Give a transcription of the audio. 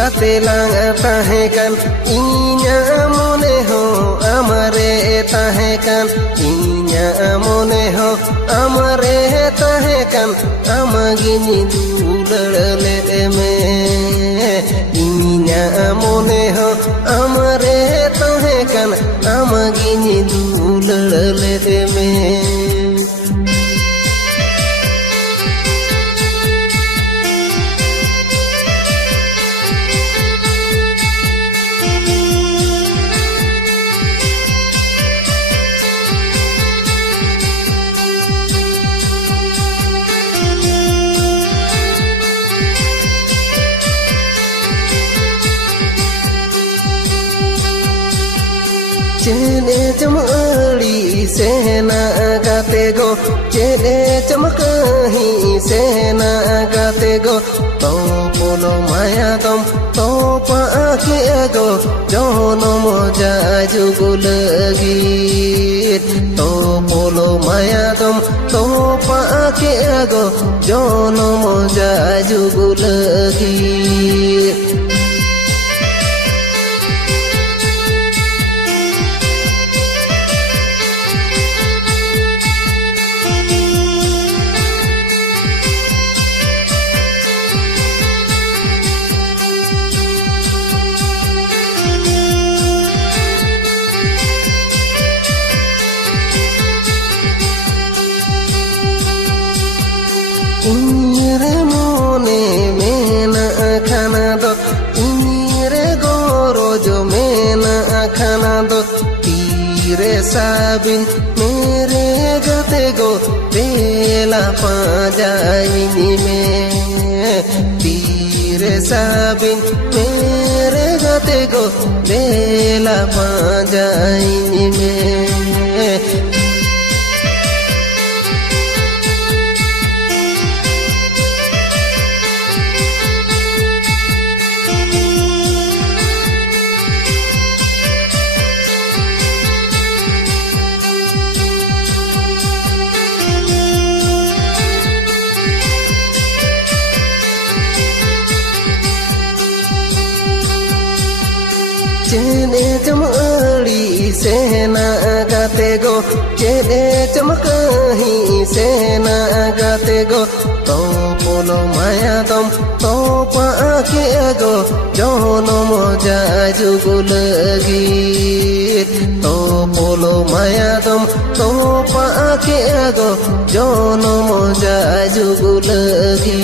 gate lang tahekan inya mone ho amare tahekan inya mone ho amare tahekan amagini dulale me inya mone ho amare tahekan amagini dulale me Chene chamali sena gatego chene chamakahi sena gatego to polo maya tom to pa akego jono moja jugulagi to polo maya tom to pa akego jono moja jugulagi Inire mone mena kana do inire gorojo mena kana do tire sabin mere gate go bela pajai me tire sabin mere gate go bela pajai me Chene chamali sena gatego chene chamakahi sena gatego to polo maya tom to pa akego jono moja jugulagi to polo maya tom to pa akego jono moja jugulagi